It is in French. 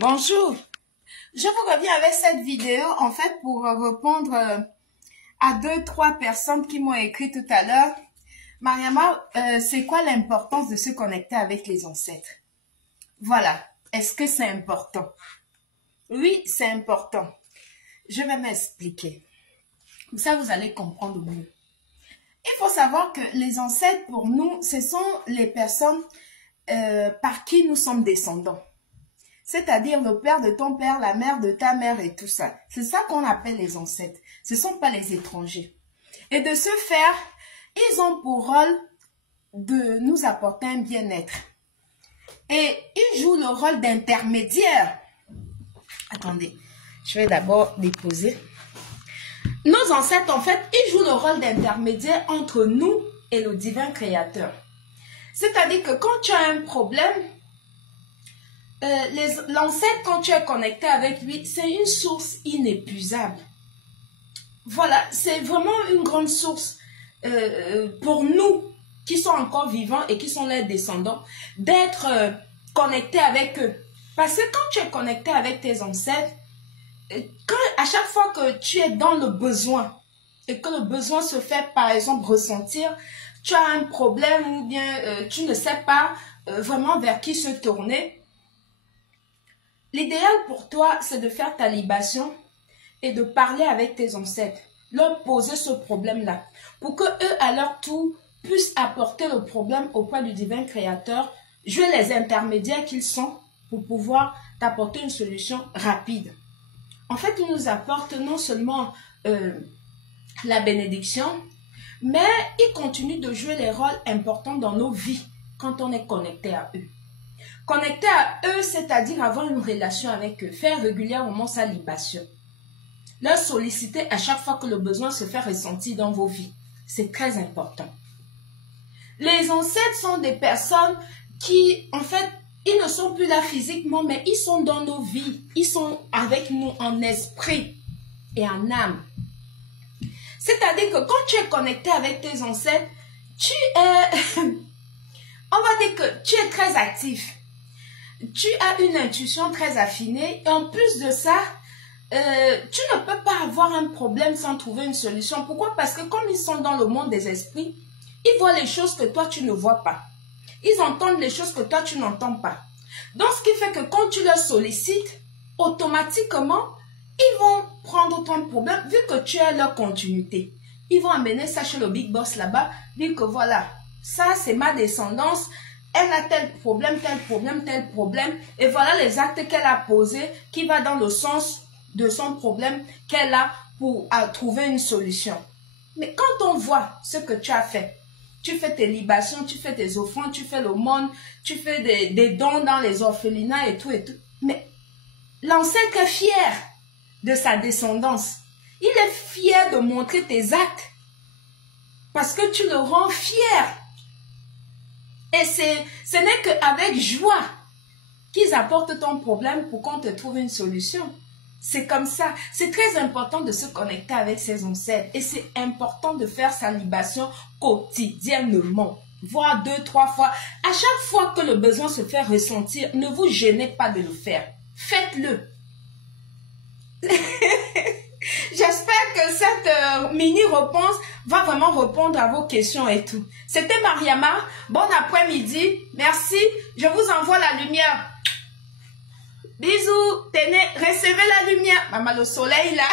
Bonjour, je vous reviens avec cette vidéo en fait pour répondre à 2-3 personnes qui m'ont écrit tout à l'heure. Mariama, c'est quoi l'importance de se connecter avec les ancêtres? Voilà, est-ce que c'est important? Oui, c'est important. Je vais m'expliquer. Ça, vous allez comprendre mieux. Il faut savoir que les ancêtres, pour nous, ce sont les personnes par qui nous sommes descendants. C'est-à-dire le père de ton père, la mère de ta mère et tout ça. C'est ça qu'on appelle les ancêtres. Ce ne sont pas les étrangers. Et de ce faire, ils ont pour rôle de nous apporter un bien-être. Et ils jouent le rôle d'intermédiaire. Attendez, je vais d'abord déposer. Nos ancêtres, en fait, ils jouent le rôle d'intermédiaire entre nous et le divin créateur. C'est-à-dire que quand tu as un problème, l'ancêtre, quand tu es connecté avec lui, c'est une source inépuisable. Voilà, c'est vraiment une grande source pour nous qui sommes encore vivants et qui sont leurs descendants, d'être connectés avec eux. Parce que quand tu es connecté avec tes ancêtres, à chaque fois que tu es dans le besoin et que le besoin se fait par exemple ressentir, tu as un problème ou bien tu ne sais pas vraiment vers qui se tourner, l'idéal pour toi, c'est de faire ta libation et de parler avec tes ancêtres, leur poser ce problème-là, pour que eux, à leur tour, puissent apporter le problème auprès du divin créateur, jouer les intermédiaires qu'ils sont pour pouvoir t'apporter une solution rapide. En fait, ils nous apportent non seulement la bénédiction, mais ils continuent de jouer les rôles importants dans nos vies quand on est connecté à eux. Connecter à eux, c'est-à-dire avoir une relation avec eux, faire régulièrement sa libation. Leur solliciter à chaque fois que le besoin se fait ressentir dans vos vies. C'est très important. Les ancêtres sont des personnes qui, en fait, ils ne sont plus là physiquement, mais ils sont dans nos vies. Ils sont avec nous en esprit et en âme. C'est-à-dire que quand tu es connecté avec tes ancêtres, tu es, on va dire que tu es très actif. Tu as une intuition très affinée et en plus de ça, tu ne peux pas avoir un problème sans trouver une solution. Pourquoi? Parce que comme ils sont dans le monde des esprits, ils voient les choses que toi tu ne vois pas. Ils entendent les choses que toi tu n'entends pas. Donc ce qui fait que quand tu leur sollicites, automatiquement, ils vont prendre ton problème vu que tu es leur continuité. Ils vont amener ça chez le Big Boss là-bas, dire que voilà, ça c'est ma descendance. Elle a tel problème, tel problème, tel problème. Et voilà les actes qu'elle a posés qui va dans le sens de son problème qu'elle a pour trouver une solution. Mais quand on voit ce que tu as fait, tu fais tes libations, tu fais tes offrandes, tu fais l'aumône, tu fais des dons dans les orphelinats et tout. Mais l'ancêtre est fier de sa descendance. Il est fier de montrer tes actes parce que tu le rends fier. Et ce n'est qu'avec joie qu'ils apportent ton problème pour qu'on te trouve une solution. C'est comme ça. C'est très important de se connecter avec ses ancêtres. Et c'est important de faire sa libation quotidiennement. Voire 2-3 fois. À chaque fois que le besoin se fait ressentir, ne vous gênez pas de le faire. Faites-le. J'espère que cette mini-réponse va vraiment répondre à vos questions et tout. C'était Mariama. Bon après-midi. Merci. Je vous envoie la lumière. Bisous. Tenez, recevez la lumière. Maman, le soleil là.